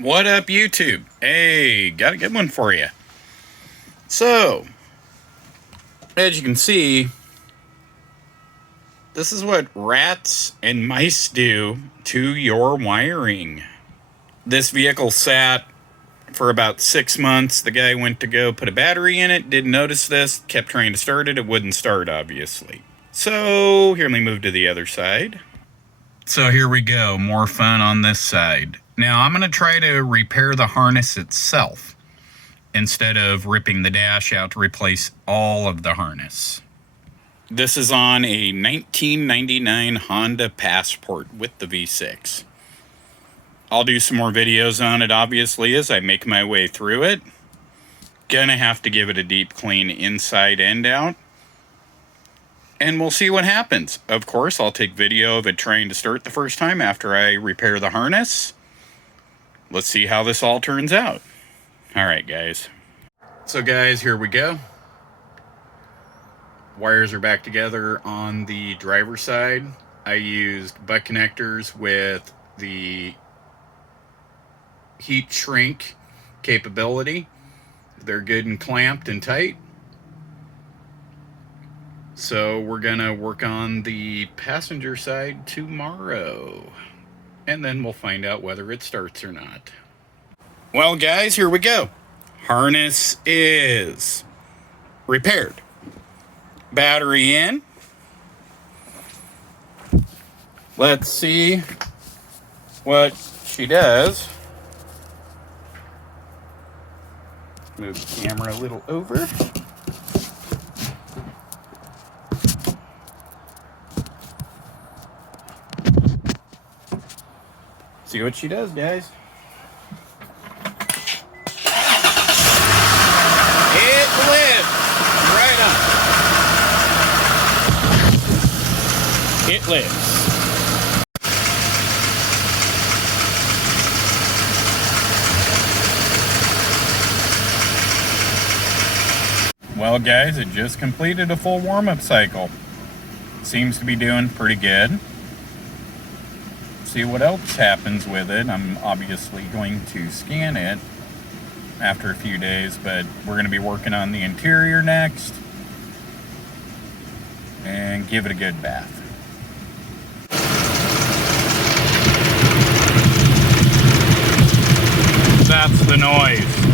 What up, YouTube? Hey, got a good one for you. So, as you can see, this is what rats and mice do to your wiring. This vehicle sat for about 6 months. The guy went to go put a battery in it, didn't notice this, kept trying to start it. It wouldn't start, obviously. So, here, let me move to the other side. So here we go, more fun on this side. Now I'm going to try to repair the harness itself instead of ripping the dash out to replace all of the harness. This is on a 1999 Honda Passport with the V6. I'll do some more videos on it, obviously, as I make my way through it. Gonna have to give it a deep clean inside and out. And we'll see what happens. Of course, I'll take video of it trying to start the first time after I repair the harness. Let's see how this all turns out. Alright, guys. So guys, here we go. Wires are back together on the driver's side. I used butt connectors with the heat shrink capability. They're good and clamped and tight. So we're gonna work on the passenger side tomorrow, and then we'll find out whether it starts or not. Well guys, here we go. Harness is repaired. Battery in. Let's see what she does. Move the camera a little over. See what she does, guys. It lives. Right on. It lives. Well, guys, it just completed a full warm-up cycle. Seems to be doing pretty good. See what else happens with it. I'm obviously going to scan it after a few days, but we're going to be working on the interior next and give it a good bath. That's the noise.